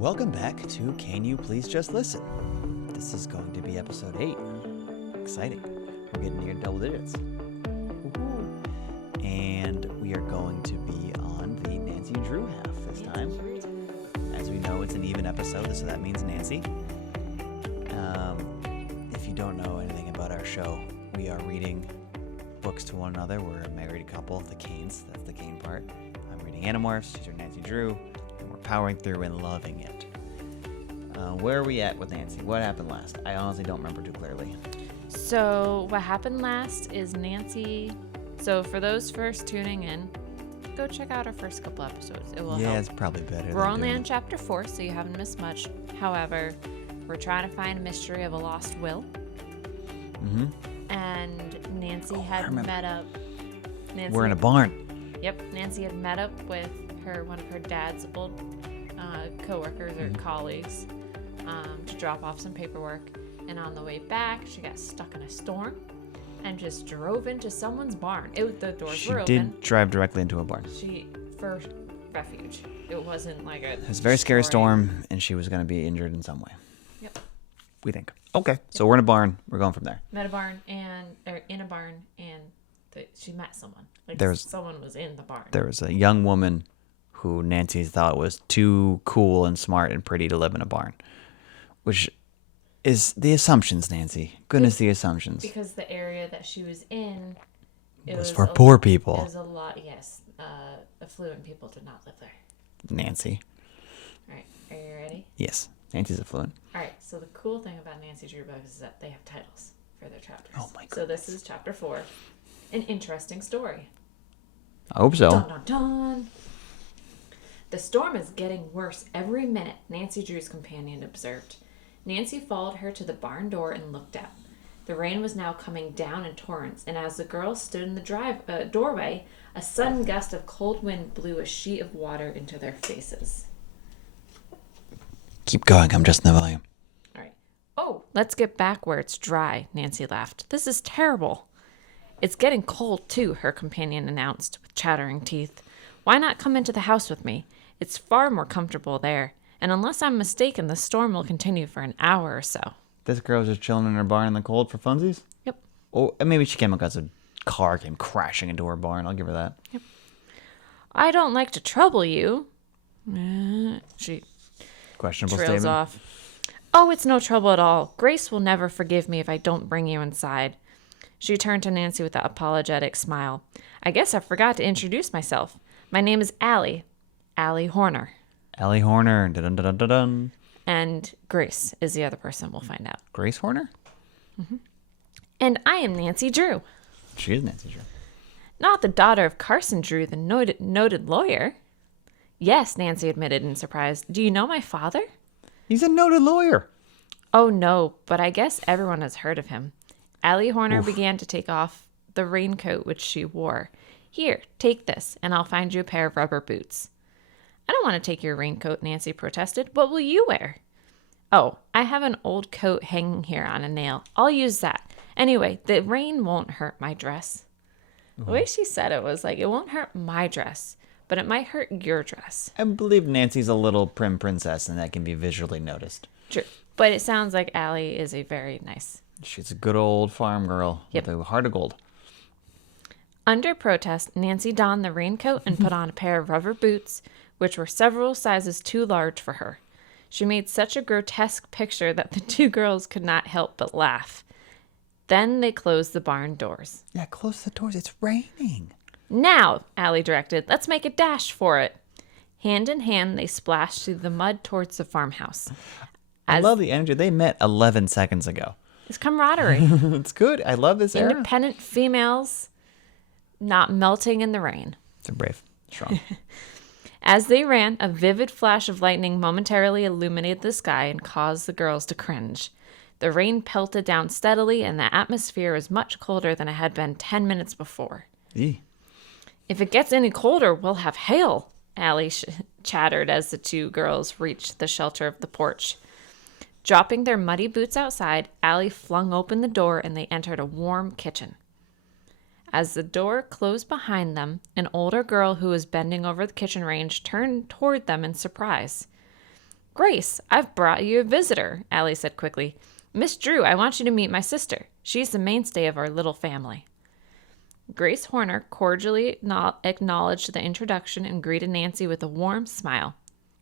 Welcome back to Can You Please Just Listen? This is going to be episode 8. Exciting. We're getting near double digits. Woo-hoo. And we are going to be on the Nancy and Drew half this time. As we know, it's an even episode, so that means Nancy. If you don't know anything about our show, we are reading books to one another. We're a married couple, the Canes. That's the Cane part. I'm reading Animorphs. She's reading Nancy Drew. And we're powering through and loving it. Where are we at with Nancy? What happened last? I honestly don't remember too clearly. So what happened last is Nancy. So for those first tuning in, go check out our first couple episodes. It will help. It's probably better. We're only on chapter 4, so you haven't missed much. However, we're trying to find a mystery of a lost will. Mm-hmm. And Nancy had met up. We're in a barn. Yep. Nancy had met up with one of her dad's old co-workers or colleagues to drop off some paperwork. And on the way back, she got stuck in a storm and just drove into someone's barn. The doors were open. She did drive directly into a barn. For refuge. It wasn't like It was a very scary storm, and she was going to be injured in some way. Yep. We think. Okay, so we're in a barn. We're going from there. In a barn, and she met someone. Someone was in the barn. There was a young woman who Nancy thought was too cool and smart and pretty to live in a barn, which is the assumptions, Nancy. Goodness, the assumptions. Because the area that she was in was for poor people. It was a lot, yes. Affluent people did not live there. Nancy. All right, are you ready? Yes, Nancy's affluent. All right, so the cool thing about Nancy Drew books is that they have titles for their chapters. Oh my goodness. So this is chapter 4, An Interesting Story. I hope so. Dun, dun, dun. The storm is getting worse every minute, Nancy Drew's companion observed. Nancy followed her to the barn door and looked out. The rain was now coming down in torrents, and as the girls stood in the doorway, a sudden gust of cold wind blew a sheet of water into their faces. Keep going, I'm just in the volume. All right. Oh, let's get back where it's dry, Nancy laughed. This is terrible. It's getting cold, too, her companion announced, with chattering teeth. Why not come into the house with me? It's far more comfortable there, and unless I'm mistaken, the storm will continue for an hour or so. This girl's just chilling in her barn in the cold for funsies? Yep. Oh, maybe she came because a car came crashing into her barn. I'll give her that. Yep. I don't like to trouble you. She Questionable trails statement. off. Oh, it's no trouble at all. Grace will never forgive me if I don't bring you inside. She turned to Nancy with an apologetic smile. I guess I forgot to introduce myself. My name is Allie. Allie Horner. Allie Horner. Dun-dun-dun-dun-dun. And Grace is the other person we'll find out. Grace Horner? Mm-hmm. And I am Nancy Drew. She is Nancy Drew. Not the daughter of Carson Drew, the noted lawyer. Yes, Nancy admitted in surprise. Do you know my father? He's a noted lawyer. Oh, no, but I guess everyone has heard of him. Allie Horner began to take off the raincoat which she wore. Here, take this, and I'll find you a pair of rubber boots. I don't want to take your raincoat, Nancy protested. What will you wear? Oh, I have an old coat hanging here on a nail. I'll use that. Anyway, the rain won't hurt my dress. The way she said it was like, it won't hurt my dress, but it might hurt your dress. I believe Nancy's a little prim princess, and that can be visually noticed. True. But it sounds like Allie is a very nice... She's a good old farm girl with a heart of gold. Under protest, Nancy donned the raincoat and put on a pair of rubber boots, which were several sizes too large for her. She made such a grotesque picture that the two girls could not help but laugh. Then they closed the barn doors. Yeah, close the doors. It's raining. Now, Allie directed, let's make a dash for it. Hand in hand, they splashed through the mud towards the farmhouse. I love the energy. They met 11 seconds ago. It's camaraderie. It's good. I love this era. Independent females not melting in the rain. They're brave. Strong. As they ran, a vivid flash of lightning momentarily illuminated the sky and caused the girls to cringe. The rain pelted down steadily, and the atmosphere was much colder than it had been 10 minutes before. Eee. If it gets any colder, we'll have hail, Allie chattered as the two girls reached the shelter of the porch. Dropping their muddy boots outside, Allie flung open the door and they entered a warm kitchen. As the door closed behind them, an older girl who was bending over the kitchen range turned toward them in surprise. Grace, I've brought you a visitor, Allie said quickly. Miss Drew, I want you to meet my sister. She's the mainstay of our little family. Grace Horner cordially acknowledged the introduction and greeted Nancy with a warm smile.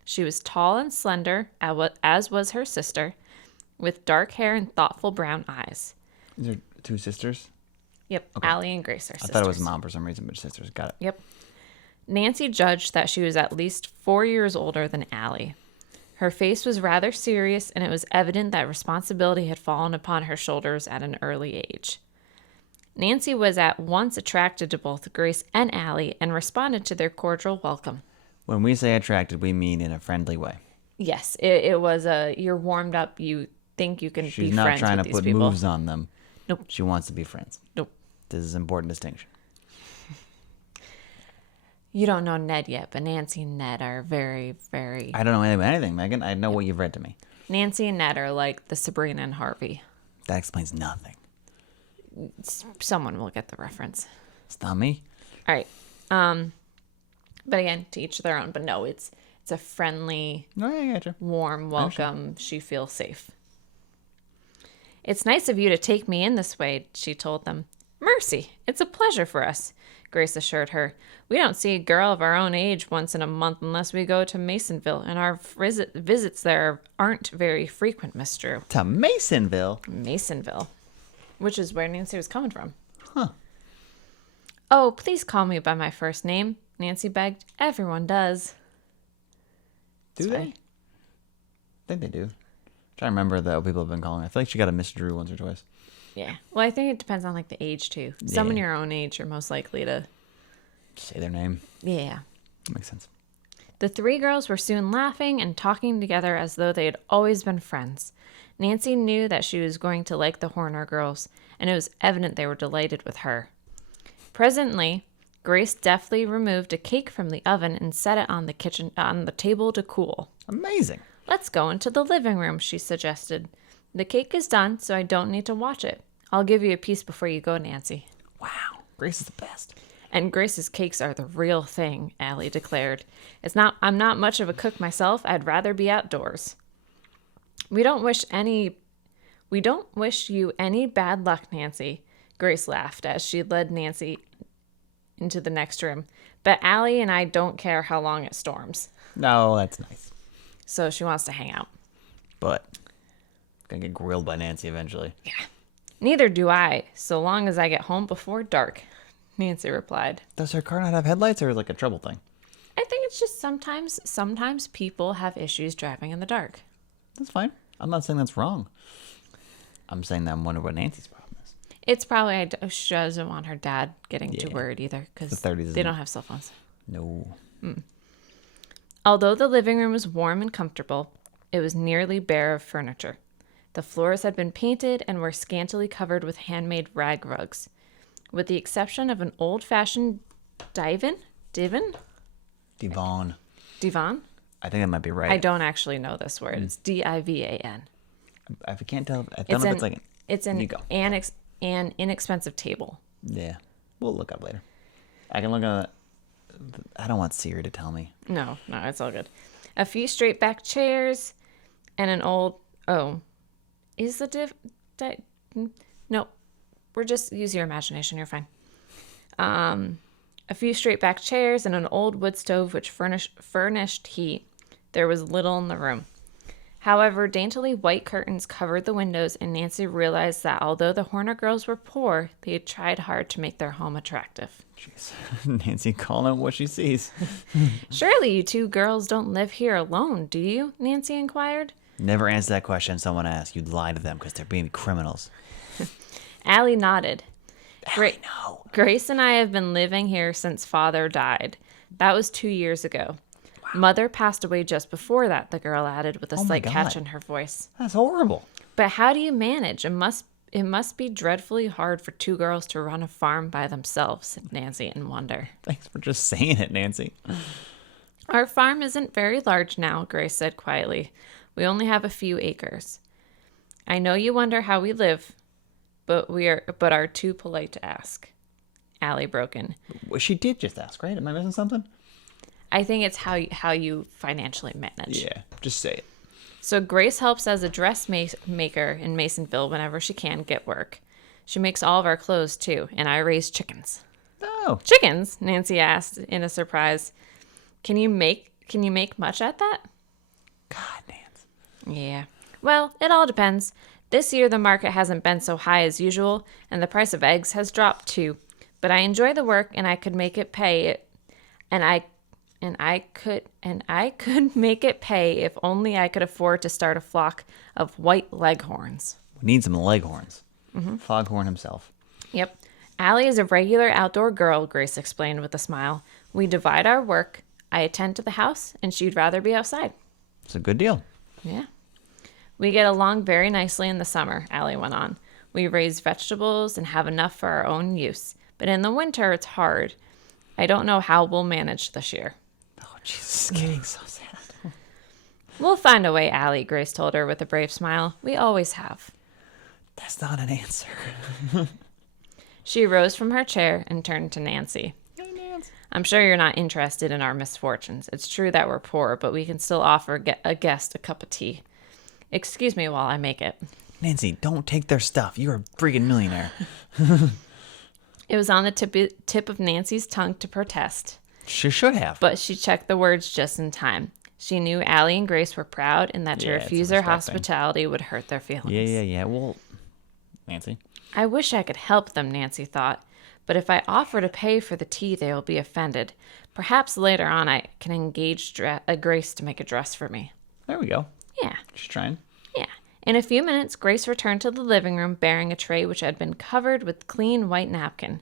She was tall and slender, as was her sister, with dark hair and thoughtful brown eyes. These are two sisters? Yep, okay. Allie and Grace are sisters. I thought it was mom for some reason, but sisters. Got it. Yep. Nancy judged that she was at least 4 years older than Allie. Her face was rather serious, and it was evident that responsibility had fallen upon her shoulders at an early age. Nancy was at once attracted to both Grace and Allie and responded to their cordial welcome. When we say attracted, we mean in a friendly way. Yes, it was you're warmed up, you think you can be friends with these people. She's not trying to put moves on them. Nope. She wants to be friends. Nope. This is an important distinction. You don't know Ned yet, but Nancy and Ned are very, very... I don't know anything, Megan. I know what you've read to me. Nancy and Ned are like the Sabrina and Harvey. That explains nothing. Someone will get the reference. It's not me. All right. But again, to each their own. But no, it's a friendly, warm welcome. She feels safe. It's nice of you to take me in this way, she told them. Mercy, it's a pleasure for us, Grace assured her. We don't see a girl of our own age once in a month unless we go to Masonville, and our visits there aren't very frequent, Miss Drew. To Masonville? Masonville, which is where Nancy was coming from. Huh. Oh, please call me by my first name, Nancy begged. Everyone does. Do they? I think they do. I'm trying to remember the people have been calling. I feel like she got a Miss Drew once or twice. Yeah. Well, I think it depends on like the age too. Someone your own age are most likely to say their name. Yeah. That makes sense. The three girls were soon laughing and talking together as though they had always been friends. Nancy knew that she was going to like the Horner girls, and it was evident they were delighted with her. Presently, Grace deftly removed a cake from the oven and set it on the table to cool. Amazing. Let's go into the living room, she suggested. The cake is done, so I don't need to watch it. I'll give you a piece before you go, Nancy. Wow, Grace is the best. And Grace's cakes are the real thing, Allie declared. I'm not much of a cook myself. I'd rather be outdoors. We don't wish you any bad luck, Nancy. Grace laughed as she led Nancy into the next room. But Allie and I don't care how long it storms. No, that's nice. So she wants to hang out. But gonna get grilled by Nancy eventually. Yeah. Neither do I, so long as I get home before dark, Nancy replied. Does her car not have headlights, or is it like a trouble thing? I think it's just sometimes people have issues driving in the dark. That's fine. I'm not saying that's wrong. I'm saying that I'm wondering what Nancy's problem is. It's probably she doesn't want her dad getting too worried either, because they don't have cell phones. No. Although the living room was warm and comfortable, it was nearly bare of furniture. The floors had been painted and were scantily covered with handmade rag rugs. With the exception of an old-fashioned divan? Divan? Divan? I think that might be right. I don't actually know this word. It's D-I-V-A-N. I can't tell. I don't know if it's like an inexpensive table. Yeah. We'll look up later. I can look at I don't want Siri to tell me. No, it's all good. A few straight back chairs and an old... Oh. Is the No. We're just... Use your imagination. You're fine. A few straight back chairs and an old wood stove which furnished heat. There was little in the room. However, daintily white curtains covered the windows, and Nancy realized that although the Horner girls were poor, they had tried hard to make their home attractive. Jeez. Nancy calling out what she sees. Surely you two girls don't live here alone, do you? Nancy inquired. Never answer that question someone asks. You'd lie to them because they're being criminals. Allie nodded. No. Grace and I have been living here since Father died. That was 2 years ago. Wow. Mother passed away just before that, the girl added with a slight catch in her voice. That's horrible. But how do you manage? It must be dreadfully hard for two girls to run a farm by themselves, said Nancy in wonder. Thanks for just saying it, Nancy. Our farm isn't very large now, Grace said quietly. We only have a few acres. I know you wonder how we live, but are too polite to ask. Allie broke in. Well, she did just ask, right? Am I missing something? I think it's how you financially manage. Yeah, just say it. So Grace helps as a dressmaker in Masonville whenever she can get work. She makes all of our clothes, too, and I raise chickens. Oh. Chickens? Nancy asked in a surprise. Can you make much at that? God, Nance. Yeah. Well, it all depends. This year the market hasn't been so high as usual, and the price of eggs has dropped too. But I enjoy the work, and I could make it pay. And I could make it pay if only I could afford to start a flock of white leghorns. We need some leghorns. Foghorn himself. Yep. Allie is a regular outdoor girl, Grace explained with a smile. We divide our work. I attend to the house, and she'd rather be outside. It's a good deal. Yeah. We get along very nicely in the summer, Allie went on. We raise vegetables and have enough for our own use. But in the winter, it's hard. I don't know how we'll manage this year. Oh, Jesus, it's getting so sad. We'll find a way, Allie, Grace told her with a brave smile. We always have. That's not an answer. She rose from her chair and turned to Nancy. Hey, Nance. I'm sure you're not interested in our misfortunes. It's true that we're poor, but we can still offer a guest a cup of tea. Excuse me while I make it. Nancy, don't take their stuff. You're a freaking millionaire. It was on the tip of Nancy's tongue to protest, She should have. but she checked the words just in time. She knew Allie and Grace were proud and that to Yeah, it's a refuse their respect thing. hospitality would hurt their feelings. Yeah. Well, Nancy. I wish I could help them, Nancy thought. But if I offer to pay for the tea, they will be offended. Perhaps later on I can engage Grace to make a dress for me. There we go. Yeah. Just trying. Yeah. In a few minutes, Grace returned to the living room bearing a tray which had been covered with clean white napkin.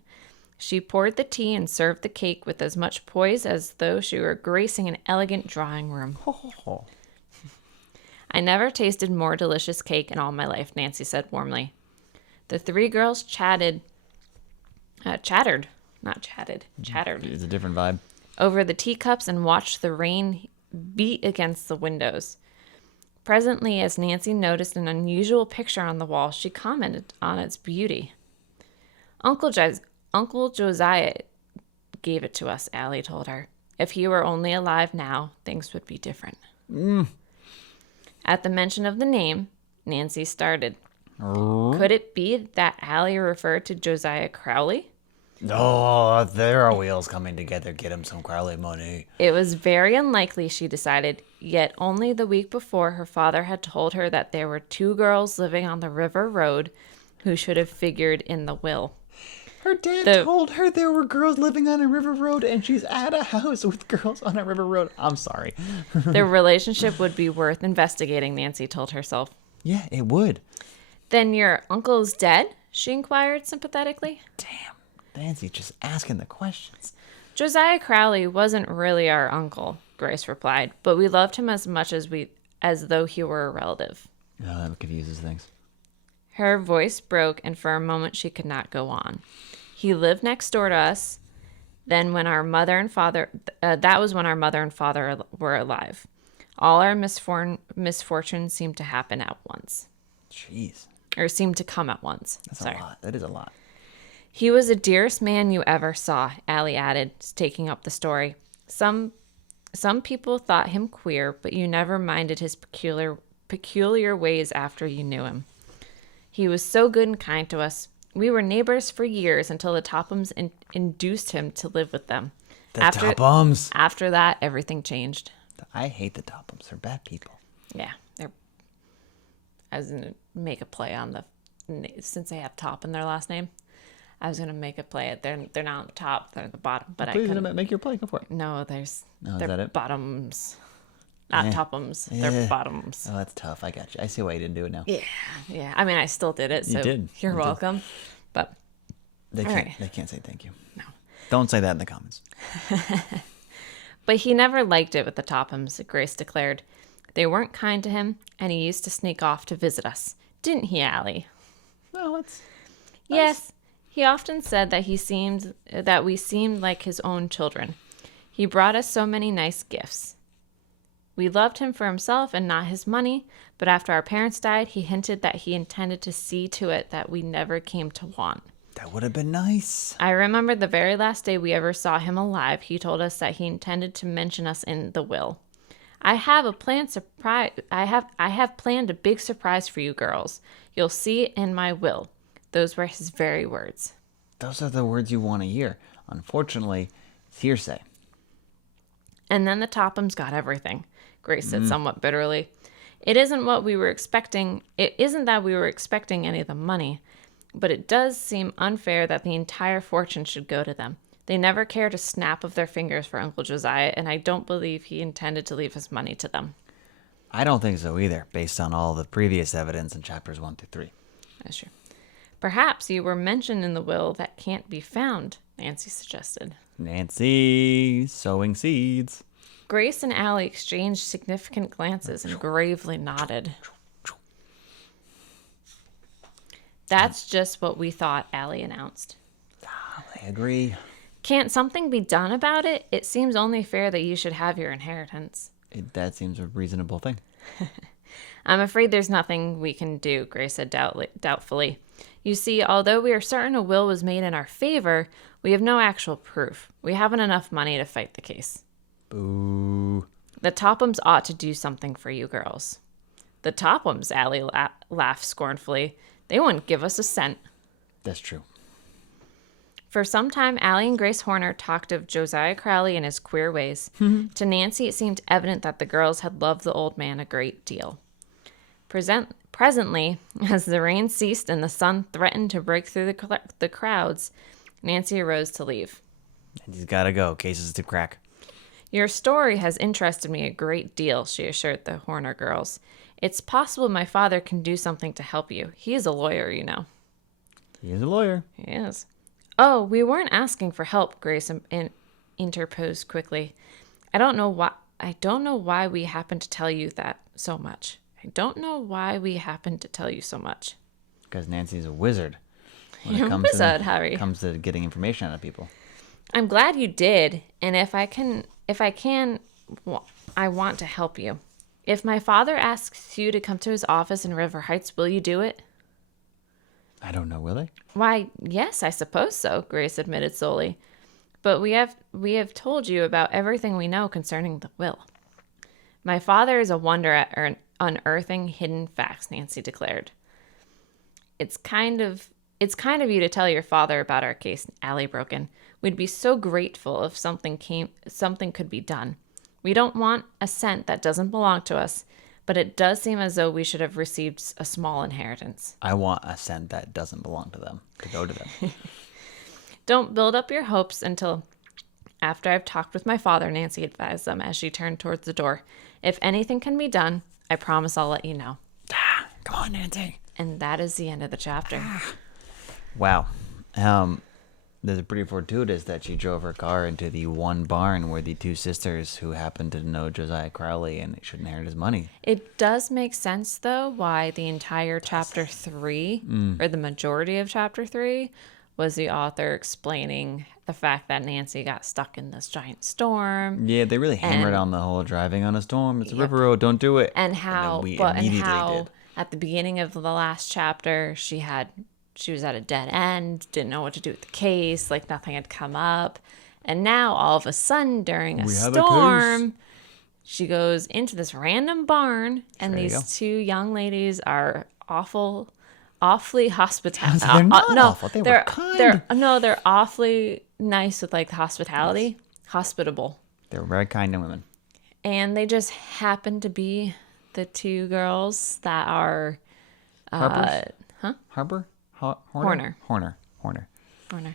She poured the tea and served the cake with as much poise as though she were gracing an elegant drawing room. Oh. I never tasted more delicious cake in all my life, Nancy said warmly. The three girls chattered It's a different vibe. over the teacups and watched the rain beat against the windows. Presently, as Nancy noticed an unusual picture on the wall, she commented on its beauty. Uncle Josiah gave it to us, Allie told her. If he were only alive now, things would be different. At the mention of the name, Nancy started. Could it be that Allie referred to Josiah Crowley? Oh, there are wheels coming together. Get him some Crowley money. It was very unlikely, she decided, yet only the week before her father had told her that there were 2 girls living on the river road who should have figured in the will. Her dad told her there were girls living on a river road, and she's at a house with girls on a river road. I'm sorry. Their relationship would be worth investigating, Nancy told herself. Yeah, it would. Then your uncle is dead? She inquired sympathetically. Damn. Nancy just asking the questions. Josiah Crowley wasn't really our uncle, Grace replied, but we loved him as much as though he were a relative. Oh, that confuses things. Her voice broke, and for a moment she could not go on. He lived next door to us. Then when our mother and father, that was when our mother and father were alive. All our misfortunes seemed to happen at once. Jeez. Or seemed to come at once. That's a lot. That is a lot. He was the dearest man you ever saw, Allie added, taking up the story. Some people thought him queer, but you never minded his peculiar ways after you knew him. He was so good and kind to us. We were neighbors for years until the Tophams induced him to live with them. Tophams. After that, everything changed. I hate the Tophams. They're bad people. Yeah, I was gonna make a play on since they have Top in their last name. I was gonna make a play at they're not on the top, they're at the bottom, but Please I couldn't. make your play. Go for it. No, they're is that it? bottoms, not Tophams. They're bottoms. Oh, that's tough. I got you. I see why you didn't do it now. Yeah. I mean, I still did it. So You did. You're You did. welcome. But They can't. right. They can't say thank you. No. Don't say that in the comments. But he never liked it with the Tophams, Grace declared. They weren't kind to him, and he used to sneak off to visit us. Didn't he, Allie? Well, it's Yes. He often said that we seemed like his own children. He brought us so many nice gifts. We loved him for himself and not his money, but after our parents died, he hinted that he intended to see to it that we never came to want. that would have been nice. I remember the very last day we ever saw him alive, he told us that he intended to mention us in the will. I have planned a big surprise for you girls. You'll see it in my will. Those were his very words. Those are the words you want to hear. Unfortunately, it's hearsay. And then the Tophams got everything, Grace said somewhat bitterly. It isn't what we were expecting. It isn't that we were expecting any of the money, but it does seem unfair that the entire fortune should go to them. They never cared a snap of their fingers for Uncle Josiah, and I don't believe he intended to leave his money to them. I don't think so either, based on all the previous evidence in chapters 1 through 3. That's true. Perhaps you were mentioned in the will that can't be found, Nancy suggested. Nancy, sowing seeds. Grace and Allie exchanged significant glances and gravely nodded. That's just what we thought, Allie announced. I agree. Can't something be done about it? It seems only fair that you should have your inheritance. That seems a reasonable thing. I'm afraid there's nothing we can do, Grace said doubtfully. You see, although we are certain a will was made in our favor, we have no actual proof. We haven't enough money to fight the case. Boo. The Tophams ought to do something for you girls. The Tophams, Allie laughed scornfully. They wouldn't give us a cent. That's true. For some time, Allie and Grace Horner talked of Josiah Crowley and his queer ways. To Nancy, it seemed evident that the girls had loved the old man a great deal. Presently, as the rain ceased and the sun threatened to break through the crowds, Nancy arose to leave. And he's got to go. Cases to crack. Your story has interested me a great deal, she assured the Horner girls. It's possible my father can do something to help you. He is a lawyer, you know. He is a lawyer. He is. Oh, we weren't asking for help, Grace interposed quickly. I don't know why we happened to tell you that so much. Because Nancy's a wizard. You're a wizard, Harry. When it comes to getting information out of people. I'm glad you did, and if I can, I want to help you. If my father asks you to come to his office in River Heights, will you do it? I don't know, will they? Why, yes, I suppose so, Grace admitted solely. But we have told you about everything we know concerning the will. My father is a wonder at unearthing hidden facts, Nancy declared. It's kind of you to tell your father about our case, Allie broke in. We'd be so grateful if something could be done. We don't want a cent that doesn't belong to us, but it does seem as though we should have received a small inheritance. I want a cent that doesn't belong to them to go to them. Don't build up your hopes until after I've talked with my father, Nancy advised them as she turned towards the door. If anything can be done, I promise I'll let you know. Come on, Nancy. And that is the end of the chapter. Wow. There's a pretty fortuitous that she drove her car into the one barn where the two sisters who happened to know Josiah Crowley and should inherit his money. It does make sense, though, why the entire chapter 3, or the majority of chapter 3, was the author explaining the fact that Nancy got stuck in this giant storm. Yeah, they really hammered on the whole driving on a storm. It's a river road, don't do it. And how at the beginning of the last chapter, she was at a dead end, didn't know what to do with the case, like nothing had come up. And now, all of a sudden, during a storm, she goes into this random barn, and these two young ladies are awfully hospitable. They're not awful. They're kind. They're awfully nice with like hospitality. Yes. Hospitable. They're very kind to women. And they just happen to be the two girls that are Horner. Horner. I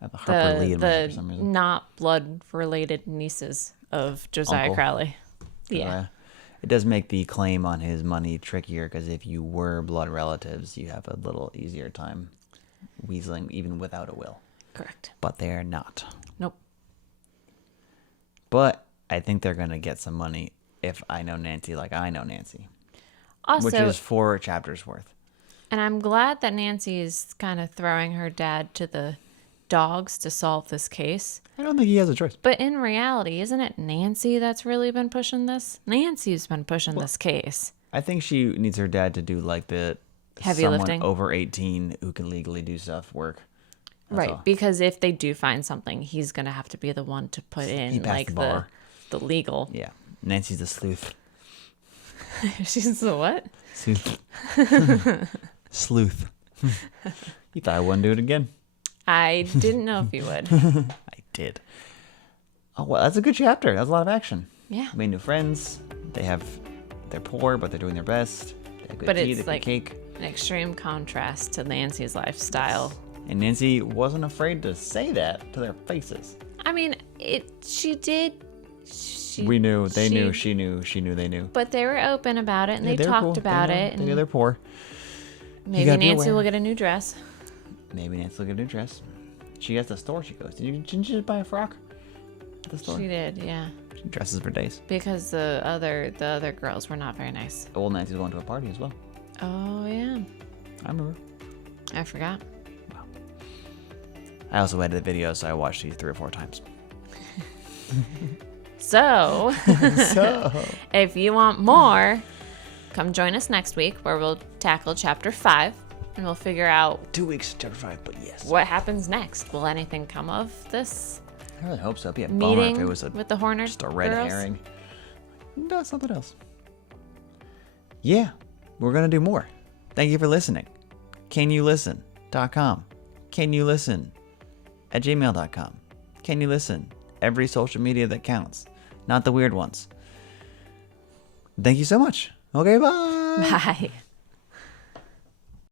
have a Harper Lee in my head for some reason. Not blood related nieces of Josiah Uncle. Crowley. Yeah. It does make the claim on his money trickier because if you were blood relatives, you have a little easier time weaseling even without a will. Correct. But they're not. Nope. But I think they're going to get some money if I know Nancy like I know Nancy. Also, which is 4 chapters worth. And I'm glad that Nancy is kind of throwing her dad to the dogs to solve this case. I don't think he has a choice. But in reality, isn't it Nancy that's really been pushing this? Nancy's been pushing this case. I think she needs her dad to do like the heavy someone lifting over 18 who can legally do stuff work. That's right, all. because if they do find something, he's going to have to be the one to put in like the legal. Yeah. Nancy's the sleuth. She's the what? Sleuth. Sleuth. You thought I wouldn't do it again? I didn't know if you would. I did. Oh, well, that's a good chapter. That's a lot of action. Yeah. Made new friends. They're poor, but they're doing their best. They have good But tea, it's they have good like cake. an extreme contrast to Nancy's lifestyle. And Nancy wasn't afraid to say that to their faces. I mean, she did. We knew, they knew, she knew, they knew. But they were open about it, and Yeah, they they were talked cool. about it. They And knew they're poor. maybe gotta be Nancy aware. will get a new dress. Maybe Nancy will get a new dress. She gets the store she goes. Didn't you just buy a frock at the store? She did, yeah. She dresses for days. Because the other girls were not very nice. Old Nancy's going to a party as well. Oh yeah, I remember. I forgot. I also edited the video, so I watched these 3 or 4 times. So, So, if you want more, come join us next week where we'll tackle chapter 5 and we'll figure out 2 weeks, chapter 5, but yes. what happens next. Will anything come of this I really hope so. It'd be a bummer meeting if it was with the Horner just a red girls? herring. No, something else. Yeah, we're going to do more. Thank you for listening. CanYouListen.com. Can you listen at gmail.com. Can you listen? Every social media that counts, not the weird ones. Thank you so much. Okay, bye. Bye.